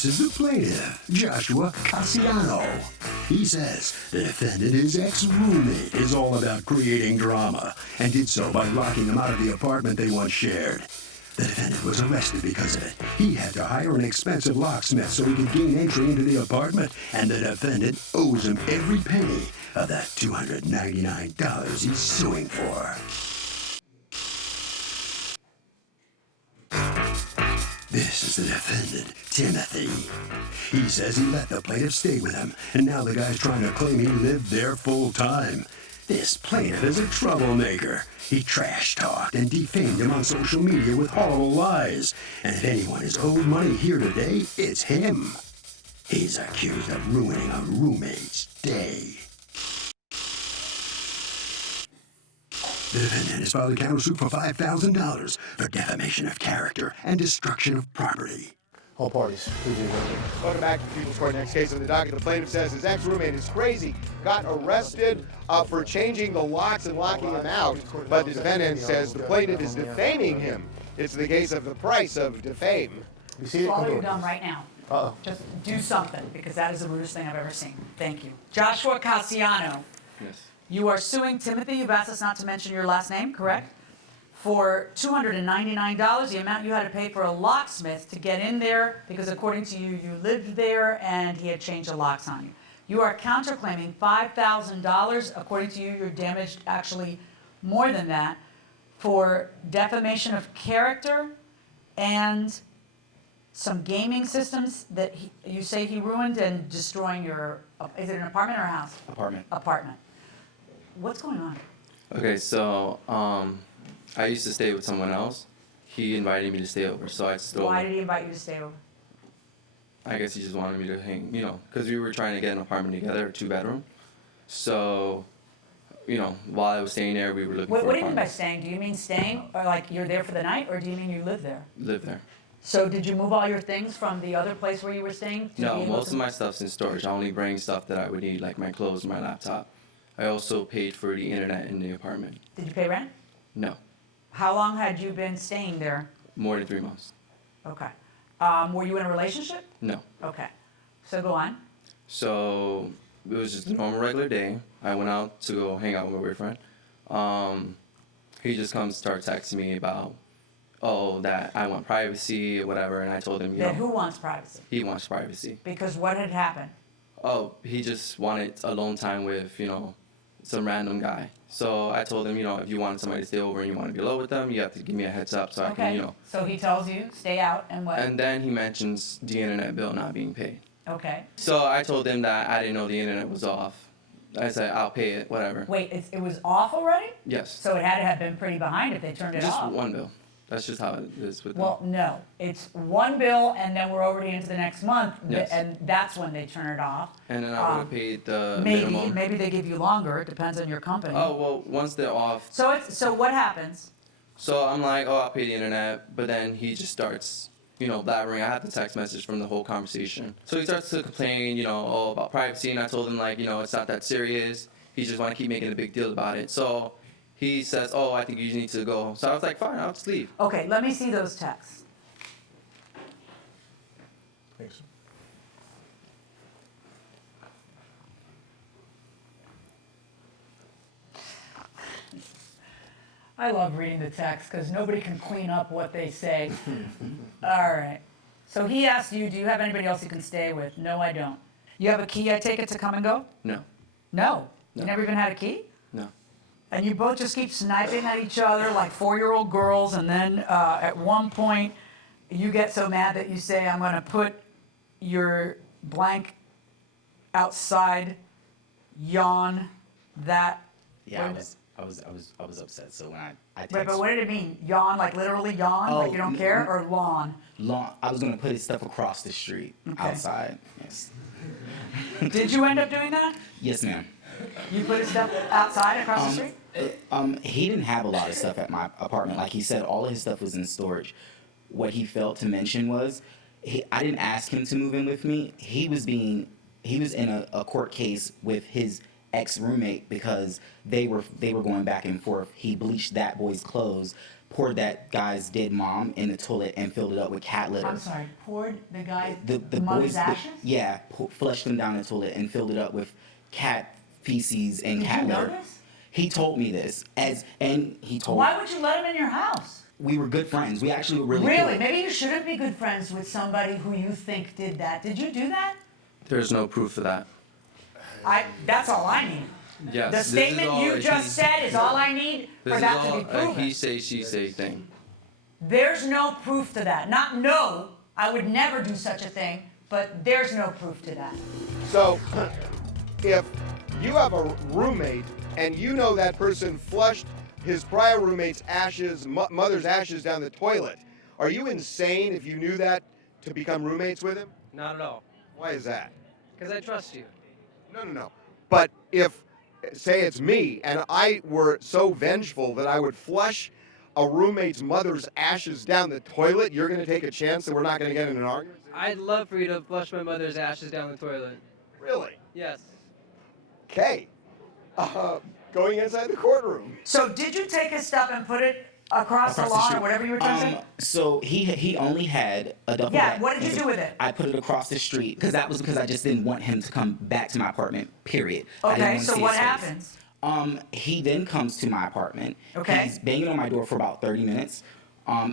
This is the plaintiff, Joshua Cassiano. He says the defendant, his ex-roommate, is all about creating drama and did so by locking him out of the apartment they once shared. The defendant was arrested because of it. He had to hire an expensive locksmith so he could gain entry into the apartment, and the defendant owes him every penny of that $299 he's suing for. This is the defendant, Timothy. He says he let the plaintiff stay with him, and now the guy's trying to claim he lived there full time. This plaintiff is a troublemaker. He trash-talked and defamed him on social media with horrible lies. And if anyone is owed money here today, it's him. He's accused of ruining a roommate's day. The defendant has filed a countersuit for $5,000 for defamation of character and destruction of property. All parties, please do. Welcome back to the People's Court. Next case on the docket. The plaintiff says his ex-roommate is crazy, got arrested for changing the locks and locking him out. But the defendant says the plaintiff is defaming him. It's the case of the price of defame. You see it? Swallow your gum right now. Uh-oh. Just do something, because that is the rudest thing I've ever seen. Thank you. Joshua Cassiano. Yes. You are suing Timothy. You've asked us not to mention your last name, correct? For $299, the amount you had to pay for a locksmith to get in there, because according to you, you lived there and he had changed the locks on you. You are counterclaiming $5,000. According to you, you're damaged actually more than that for defamation of character and some gaming systems that you say he ruined and destroying your, is it an apartment or a house? Apartment. Apartment. What's going on? Okay, so I used to stay with someone else. He invited me to stay over, so I stayed over. Why did he invite you to stay over? I guess he just wanted me to hang, because we were trying to get an apartment together, a 2-bedroom. So, while I was staying there, we were looking for What do you mean by apartments. staying? Do you mean staying, or like you're there for the night, or do you mean you live there? Live there. So did you move all your things from the other place where you were staying? to No, be able most to- of my stuff's in storage. I only bring stuff that I would need, like my clothes, my laptop. I also paid for the internet in the apartment. Did you pay rent? No, How long had you been staying there? more than 3 months. Okay. Were you in a relationship? No. Okay. So go on. So it was just a normal regular day. I went out to go hang out with my boyfriend. He just comes start texting me about, that I want privacy or whatever, and I told him, Then who wants privacy? he wants privacy. Because what had happened? He just wanted alone time with, some random guy. So I told him, if you want somebody to stay over and you want to be alone with them, you have to give me a heads up so I Okay. can, So he tells you, stay out, and what? And then he mentions the internet bill not being paid. Okay. So I told him that I didn't know the internet was off. I said, I'll pay it, whatever. Wait, it was off already? Yes. So it had to have been pretty behind if they turned it Just off. one bill. That's just how it is with Well, them. no, it's one bill, and then we're already into the next month, Yes. and that's when they turn it off. And then I would have paid the Maybe, minimum. maybe they give you longer. It depends on your company. Oh, well, once they're off. So what happens? So I'm like, I'll pay the internet. But then he just starts, blabbering. I have the text message from the whole conversation. So he starts to complain, about privacy. And I told him, it's not that serious. He just want to keep making a big deal about it. So he says, I think you need to go. So I was like, fine, I'll just leave. Okay, let me see those texts. Thanks. I love reading the text because nobody can clean up what they say. All right. So he asked you, do you have anybody else you can stay with? No, I don't. You have a key, I take it, to come and go? No. No. You No. never even had a key? No. And you both just keep sniping at each other like 4-year-old girls, and then at one point you get so mad that you say, I'm going to put your blank outside, yawn, that. Yeah, I was upset. So when I Right, texted, but what did it mean? Yawn, like literally yawn, like you don't care, or lawn? I was gonna put his stuff across the street Okay. outside. Yes. Did you end up doing that? Yes, ma'am. You put his stuff outside across the street? He didn't have a lot of stuff at my apartment. Like he said, all of his stuff was in storage. What he failed to mention was, I didn't ask him to move in with me. He was in a court case with his ex-roommate because they were going back and forth. He bleached that boy's clothes poured that guy's dead mom in the toilet and filled it up with cat litter. I'm sorry, poured the guy's The mother's boys, ashes? yeah, flushed him down the toilet and filled it up with cat feces and Did cat you know litter. this? He told me this, and he told Why would you let him in your house? we were good friends. We actually were really Really? cool. Maybe you shouldn't be good friends with somebody who you think did that. Did you do that? There's no proof of that. That's all I need. Yes. The this is statement all you a just said is all I need This for is that to all be a proven. he say, she say thing. There's no proof to that. Not no, I would never do such a thing, but there's no proof to that. So, if you have a roommate and you know that person flushed his prior roommate's ashes, mother's ashes down the toilet, are you insane if you knew that to become roommates with him? Not at all. Why is that? Because I trust you. No. But if, say it's me, and I were so vengeful that I would flush a roommate's mother's ashes down the toilet, you're going to take a chance that we're not going to get in an argument? I'd love for you to flush my mother's ashes down the toilet. Really? Yes. Okay. Going inside the courtroom. So did you take his stuff and put it across the lawn or whatever you were trying to say? So he only had a duffel Yeah, bag. what did you do with it? I put it across the street because I just didn't want him to come back to my apartment. Period. I didn't Okay, wanna so see what his face. happens? He then comes to my apartment. Okay. He's banging on my door for about 30 minutes.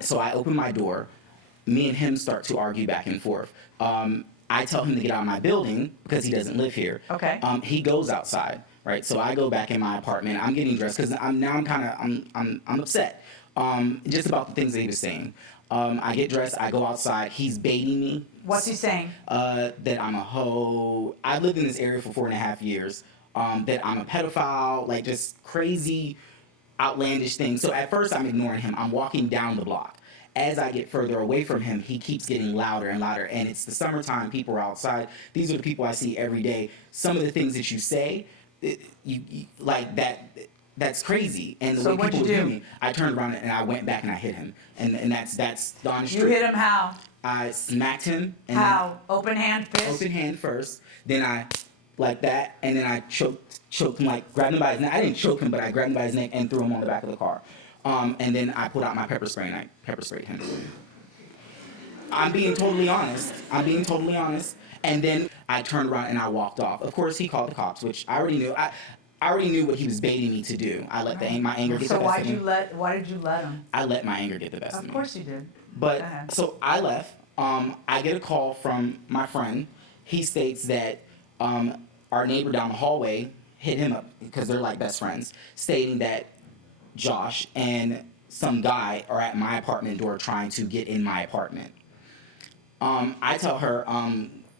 So I open my door. Me and him start to argue back and forth. I tell him to get out of my building because he doesn't live here. Okay. He goes outside, right? So I go back in my apartment. I'm getting dressed because I'm upset. Just about the things that he was saying. I get dressed. I go outside. He's baiting me. What's he saying? That I'm a hoe. I lived in this area for 4.5 years. That I'm a pedophile, like just crazy, outlandish things. So at first I'm ignoring him. I'm walking down the block. As I get further away from him, he keeps getting louder and louder. And it's the summertime. People are outside. These are the people I see every day. Some of the things that you say, you like that. That's crazy. And the So way what'd people you view do? me, I turned around and I went back and I hit him. And that's the honest You truth. hit him how? I smacked him. And How? Open hand fist? Open hand first. Then I like that, and then I choked him, like grabbed him by his neck. I didn't choke him, but I grabbed him by his neck and threw him on the back of the car. And then I pulled out my pepper spray and I pepper sprayed him. I'm being totally honest. And then I turned around and I walked off. Of course, he called the cops, which I already knew. I already knew what he was baiting me to do. I let my anger get So the best of me. why did you let him? I let my anger get the best of me. Of course you did. But Go ahead. so I left. I get a call from my friend. He states that our neighbor down the hallway hit him up because they're like best friends, stating that Josh and some guy are at my apartment door trying to get in my apartment. I tell her,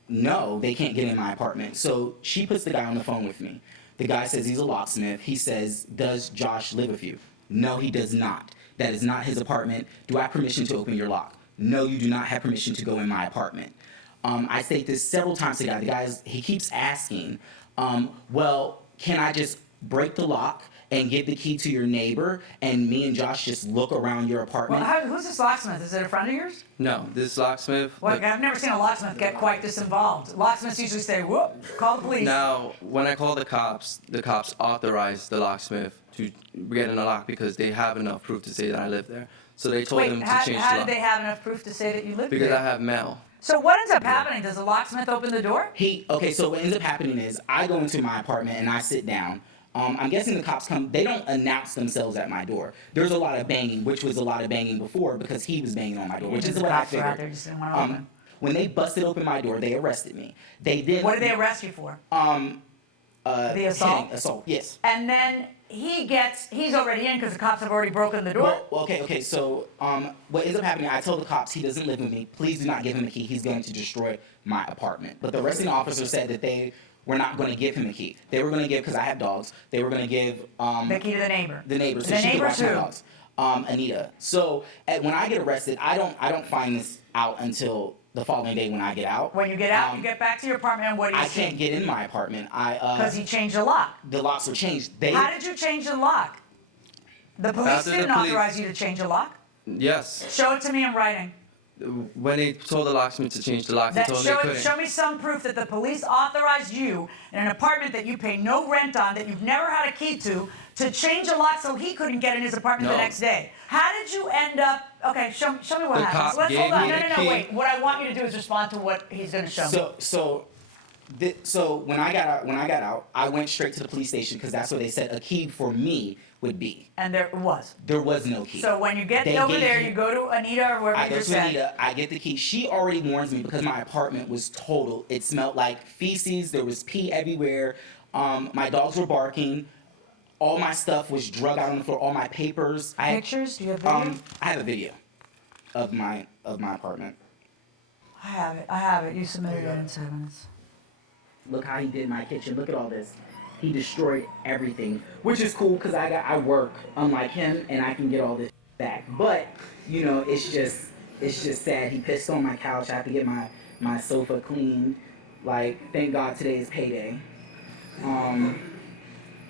no, they can't get in my apartment. So she puts the guy on the phone with me. The guy says he's a locksmith. He says, does Josh live with you? No, he does not. That is not his apartment. Do I have permission to open your lock? No, you do not have permission to go in my apartment. I state this several times to the guy. The guy, he keeps asking, well, can I just break the lock and give the key to your neighbor and me and Josh just look around your apartment? Well, who's this locksmith? Is it a friend of yours? No, this locksmith. Well, I've never seen a locksmith get quite this involved. Locksmiths usually say, whoop, call the police. Now, when I call the cops authorized the locksmith to get in a lock because they have enough proof to say that I live there. So they told Wait, him to how change did the lock. they have enough proof to say that you lived Because there? I have mail. So what ends up happening? Does the locksmith open the door? So what ends up happening is I go into my apartment and I sit down. I'm guessing the cops come. They don't announce themselves at my door. There's a lot of banging, which was a lot of banging before because he was banging on my door, which is The what I cops were out figured. there, just didn't want to open. When they busted open my door, they arrested me. They did. What did they arrest you for? The assault? Assault, yes. And then he's already in because the cops have already broken the door. Well, okay. So, what ends up happening? I told the cops he doesn't live with me. Please do not give him a key. He's going to destroy my apartment. But the arresting officer said that they were not going to give him a key. They were going to give, because I have dogs. They were going to give The key to the neighbor. the neighbor so The she could neighbor's watch my who? dogs. Anita. So when I get arrested, I don't find this out until the following day when I get out. When you get out, you get back to your apartment, and what do you I see? can't get in my apartment. Because he changed the lock. The locks were changed. How did you change the lock? The police After the didn't police- authorize you to change the lock. Yes. Show it to me in writing. When they told the locksmith to change the lock, they told them they couldn't. Show me some proof that the police authorized you in an apartment that you pay no rent on, that you've never had a key to to change a lock so he couldn't get in his apartment the No. next day. How did you end up? Okay, show me what The happens. cop Let's gave hold on. me No, the no, no, key. wait. What I want you to do is respond to what he's going to show me. So when I got out, I went straight to the police station because that's what they said a key for me would be. And there was. There was no key. So when you get They over gave there, me- you go to Anita or wherever I you go just to said. Anita, I get the key. She already warns me because my apartment was total. It smelled like feces. There was pee everywhere. My dogs were barking. All my stuff was drug out on the floor. All my papers. Pictures? Do you have video? I have a video of my apartment. I have it. You submitted it in 7 minutes. Look how he did my kitchen. Look at all this. He destroyed everything, which is cool because I work unlike him and I can get all this back. But you know, it's just sad. He pissed on my couch. I have to get my sofa cleaned. Like, thank God today is payday.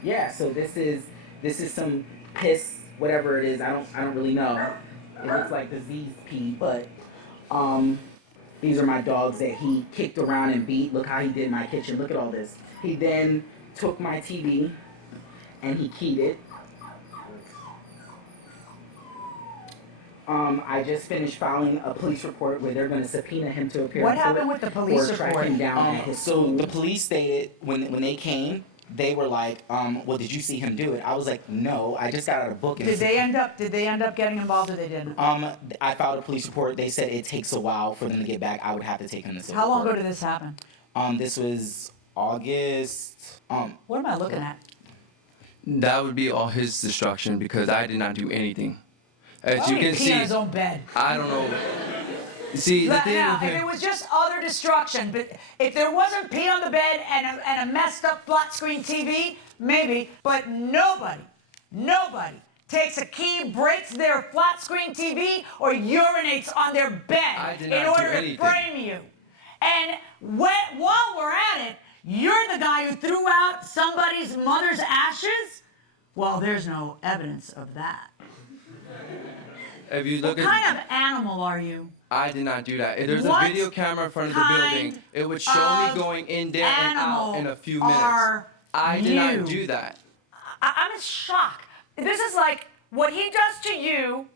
Yeah. So this is some piss, whatever it is. I don't really know. It looks like diseased pee, but these are my dogs that he kicked around and beat. Look how he did my kitchen. Look at all this. He then took my TV and he keyed it. I just finished filing a police report where they're going to subpoena him to appear What in court happened with the police for report? tracking down at his school. The police stated when they came, they were like, well, did you see him do it? I was like, no, I just got out of booking. Did they end up getting involved or they didn't? I filed a police report. They said it takes a while for them to get back. I would have to take him to civil How long court. ago did this happen? This was August. What am I looking at? That would be all his destruction because I did not do anything. As Why you would he can pee see, on his own bed? I don't know. See, the thing Now, with if it him, was just other destruction, but if there wasn't pee on the bed and a messed up flat screen TV, maybe, but nobody takes a key, breaks their flat screen TV, or urinates on their bed I did in not do order to anything. frame you. And while we're at it, you're the guy who threw out somebody's mother's ashes? Well, there's no evidence of that. if you look What at, kind of animal are you? I did not do that. If there's What a video camera in front of the kind building, it would show of me going in there and out in a few animal minutes. are I did you? not do that. I'm in shock. This is like what he does to you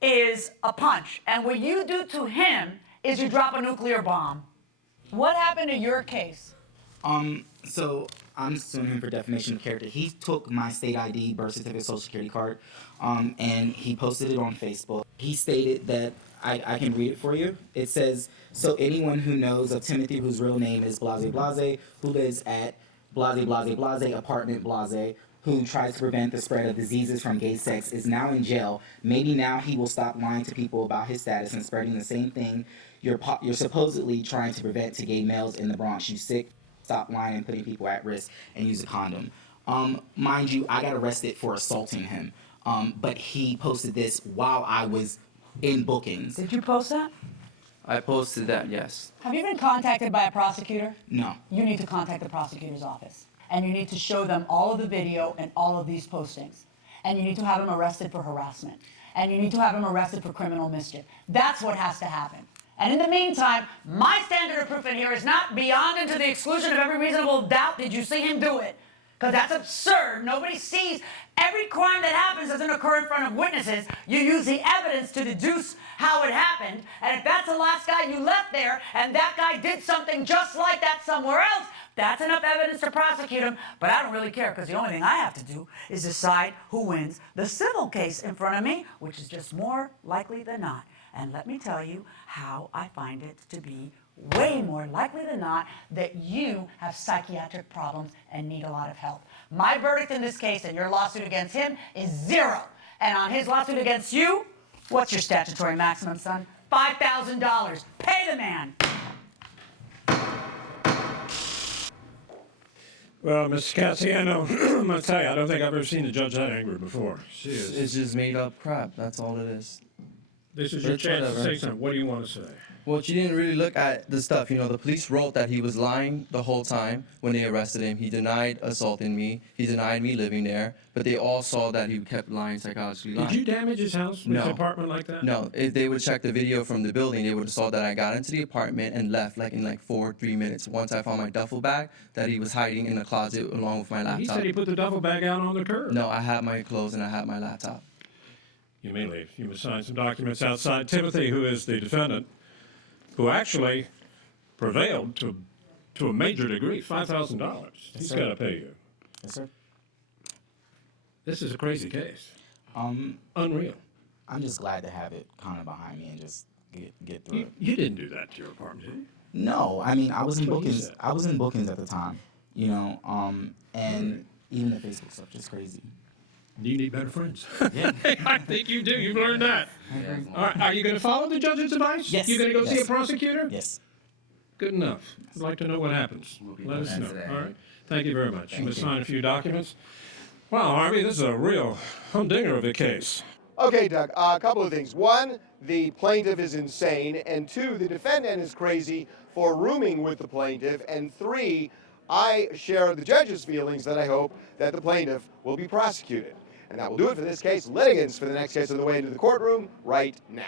is a punch, and what you do to him is you drop a nuclear bomb. What happened to your case? So I'm suing him for defamation of character. He took my state ID, birth certificate, social security card, and he posted it on Facebook. He stated that I can read it for you. It says, so anyone who knows of Timothy, whose real name is Blase Blase, who lives at Blase Blase Blase, apartment Blase, who tries to prevent the spread of diseases from gay sex, is now in jail. Maybe now he will stop lying to people about his status and spreading the same thing you're supposedly trying to prevent to gay males in the Bronx. You sick? Stop lying and putting people at risk and use a condom. Mind you, I got arrested for assaulting him, but he posted this while I was in bookings. Did you post that? I posted that, yes. Have you been contacted by a prosecutor? No. You need to contact the prosecutor's office. And you need to show them all of the video and all of these postings. And you need to have him arrested for harassment. And you need to have him arrested for criminal mischief. That's what has to happen. And in the meantime, my standard of proof in here is not beyond and to the exclusion of every reasonable doubt did you see him do it. Because that's absurd. Nobody sees every crime that happens doesn't occur in front of witnesses. You use the evidence to deduce how it happened. And if that's the last guy you left there and that guy did something just like that somewhere else, that's enough evidence to prosecute him. But I don't really care because the only thing I have to do is decide who wins the civil case in front of me, which is just more likely than not. And let me tell you how I find it to be way more likely than not that you have psychiatric problems and need a lot of help. My verdict in this case and your lawsuit against him is 0. And on his lawsuit against you, what's your statutory maximum, son? $5,000. Pay the man. Well, Mr. Cassiano, I'm going to tell you, I don't think I've ever seen a judge that angry before. She is. It's just made up crap. That's all it is. This is your It's chance to whatever. say something. What do you want to say? Well, she didn't really look at the stuff. The police wrote that he was lying the whole time when they arrested him. He denied assaulting me. He denied me living there. But they all saw that he kept lying, psychologically lying. Did you damage his house, No. his apartment like that? No, if they would check the video from the building, they would have saw that I got into the apartment and left in 3 minutes. Once I found my duffel bag that he was hiding in the closet along with my laptop. He said he put the duffel bag out on the curb. No, I had my clothes and I had my laptop. You may leave. You must sign some documents outside. Timothy, who is the defendant, who actually prevailed to a major degree, $5,000. He's got to pay you. Yes, sir. This is a crazy case. Unreal. I'm just glad to have it kind of behind me and just get through it. You didn't do that to your apartment, did you? No, I mean I was in That's what you bookings. said. I was in bookings at the time, and even the Facebook stuff, just crazy. You need better friends. Yeah. I think you do. You've learned that. All right. Are you going to follow the judge's advice? Yes. You're going to go see a Yes. prosecutor? Yes. Good enough. I'd like to know what happens. Let us know. All right. Thank you very much. You must sign a few documents. Wow, Harvey, this is a real humdinger of a case. Okay, Doug, a couple of things. One, the plaintiff is insane. And two, the defendant is crazy for rooming with the plaintiff. And three, I share the judge's feelings that I hope that the plaintiff will be prosecuted. And that will do it for this case. Litigants for the next case on the way into the courtroom right now.